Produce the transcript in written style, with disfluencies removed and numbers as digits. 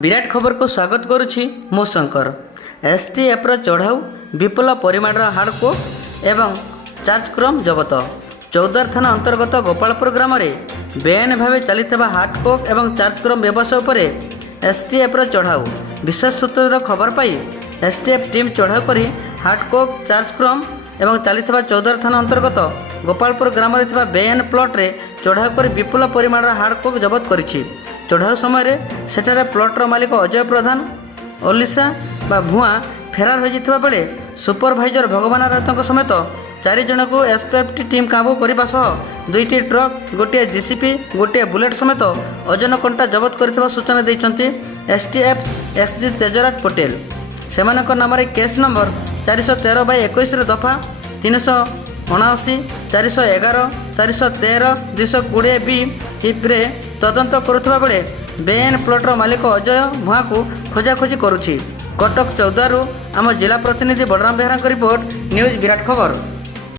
विराट खबर को स्वागत करुछि मो शंकर। एसटीएफ चढ़ाऊ विपुल परिमाण हार्डकोक एवं चार्जक्रम जबत। चौदार थाना अंतर्गत गोपालपुर ग्राम में बेआईन भाव चलता हार्डकोक एवं चार्जक्रम व्यवसाय पर एसटीएफ चढ़ाऊ विशेष सूत्र खबर पाई एसटीएफ टीम चढ़ाऊ कर हार्डकोक चार्जक्रम एवं चलता चौदार थाना अंतर्गत गोपालपुर ग्राम में बेआईन प्लॉट्रे चढ़ाऊ कर विपुल परिमाण हार्डकोक जबत करिछि। चढ़ाऊ समय सेठारे प्लॉटर मालिक अजय प्रधान ओलिशा बा भुआ फेरार हो जाता बेले सुपरभाइजर भगवान राउत समेत 4 जन को एसटीएफ टीम काबू करने सह 2टी ट्रक गोटे जीसीपी गोटे बुलेट समेत ओजन कंटा जबत कर सूचना देते एसटीएफ एसजी तेजराज पटेल। सेमानक नाम केस नंबर 413/21 दफा 379 411 413 220 बी हिप्रे तदंत करुवा बेले बेआईन प्लॉटर मालिक अजय भुआ को खोजाखोजी करुछि। कटक 14 आम जिला प्रतिनिधि बलराम बेहरा रिपोर्ट न्यूज विराट खबर।